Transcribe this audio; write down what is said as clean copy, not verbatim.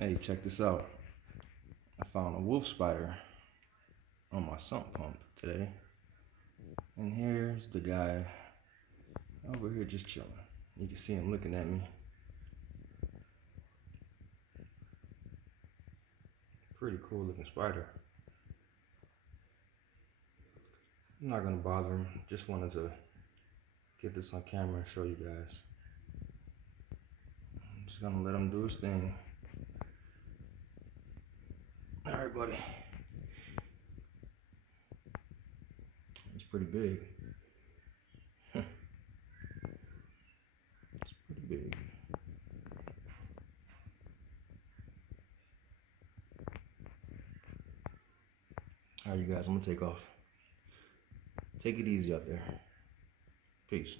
Hey, check this out. I found a wolf spider on my sump pump today. And here's the guy over here just chilling. You can see him looking at me. Pretty cool looking spider. I'm not gonna bother him. Just wanted to get this on camera and show you guys. I'm just gonna let him do his thing. Alright, buddy. He's pretty big. It's pretty big. Alright, you guys, I'm gonna take off. Take it easy out there. Peace.